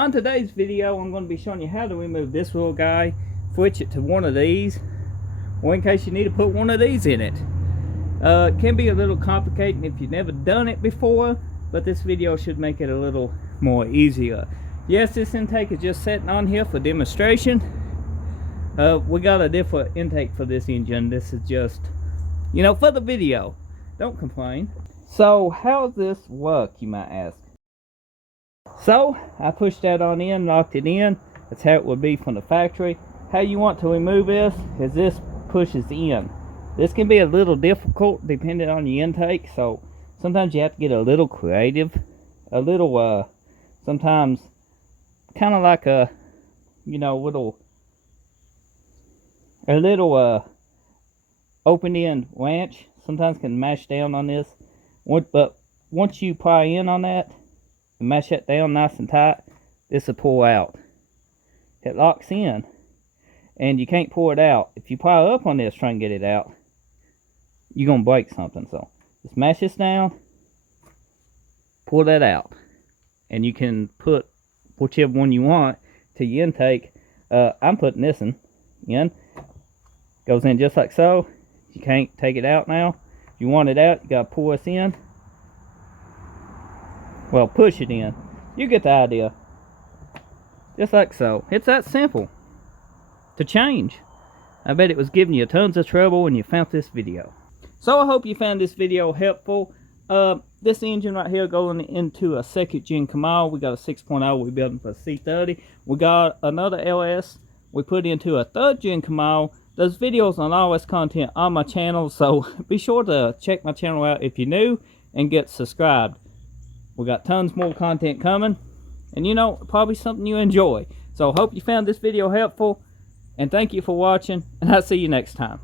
On today's video, I'm going to be showing you how to remove this little guy, switch it to one of these, or in case you need to put one of these in it. It can be a little complicated if you've never done it before, but this video should make it a little more easier. Yes, this intake is just sitting on here for demonstration. We got a different intake for this engine. This is just, you know, for the video. Don't complain. So, how does this work, you might ask? So, I pushed that on in, locked it in. That's how it would be from the factory. How you want to remove this is this pushes in. This can be a little difficult depending on the intake, so sometimes you have to get a little creative. A little, sometimes, kind of like a, you know, a little open end wrench. Sometimes can mash down on this. But once you pry in on that, and mash that down nice and tight, this will pull out. It locks in, and you can't pull it out. If you pry up on this trying to get it out, you're going to break something. So just mash this down, pull that out, and you can put whichever one you want to your intake. I'm putting this in. Goes in just like so. You can't take it out now. If you want it out, you got to pull this in. Well, push it in. You get the idea. Just like so. It's that simple to change. I bet it was giving you tons of trouble when you found this video. So I hope you found this video helpful. This engine right here going into a second gen Camaro. We got a 6.0 we building for a C30. We got another LS we put into a third gen Camaro. There's videos on all this content on my channel, so be sure to check my channel out if you're new and get subscribed. We got tons more content coming, and you know, probably something you enjoy. So hope you found this video helpful, and thank you for watching, and I'll see you next time.